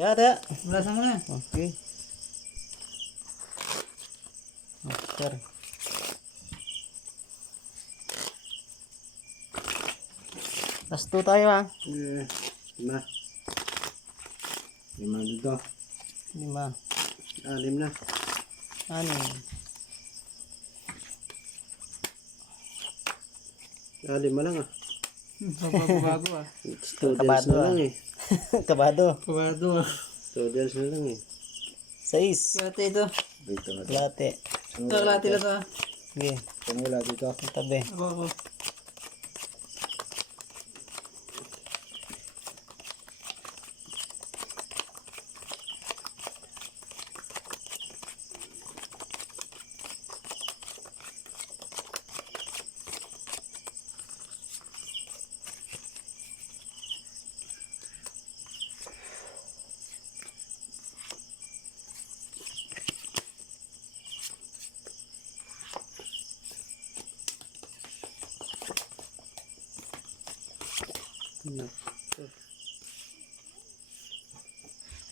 Ya, ada. Belas mo na. Oke. Master. Last 2 tayo ah. 5. 5 dito. 5. 6 na. 6. 5 lang ah. Bago ah. Students Kabado, na lang ah. eh. Kabado. Kabado ah. Students na lang eh. 6. Kalate ito. Dito na. Late. Ito kalate lang ito ah. Sige. Kung wala dito. Tabi. Ako.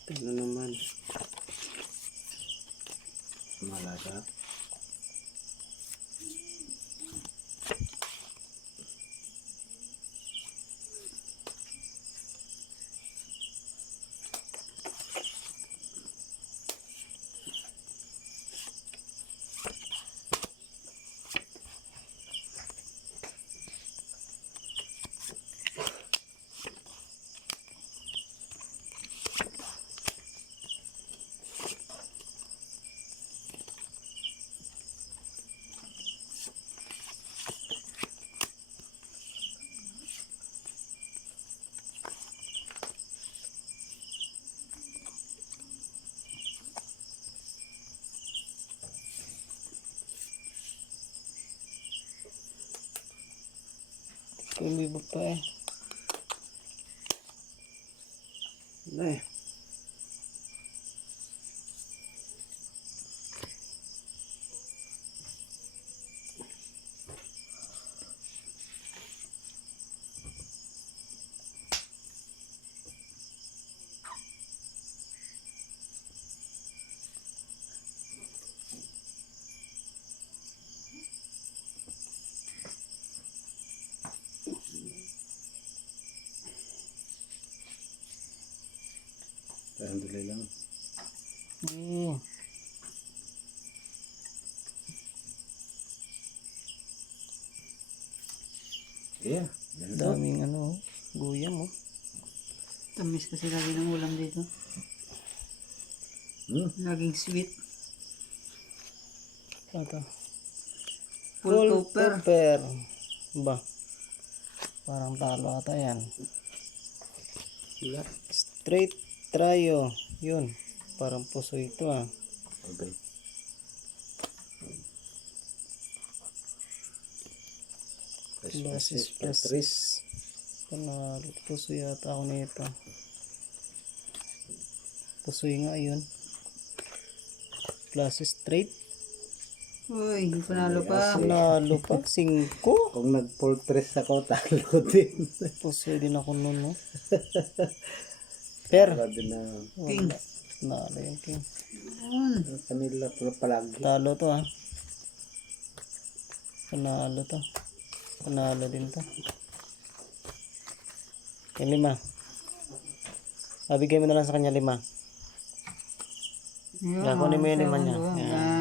Ito naman. Malasa. Kumibog pa eh. Ay. Sandali lang. Sige. Yeah. Daming ano, guyam oh. Tamis kasi lagi ng ulam dito. Laging sweet. Ito. Full copper. Copper. Ba? Parang talo ata yan. Wala. Straight trio. Yun. Parang puso ito ah. Okay. Glasses plus. Panalo. Puso yata ako nito. Pusoy nga yun. Glasses straight. Uy, panalo pa. Panalo pa. 5. Kung nag-poltres ako, talo din. Pusoy din ako nun no. Per. Sabi na, King. Panalo yung king. kanila palagi. Talo to ah. Panalo to. Panalo din to. Yung 5. Bigay mo na lang sa kanya 5. Yun, Kunin mo yung 5 niya. oh. Yan.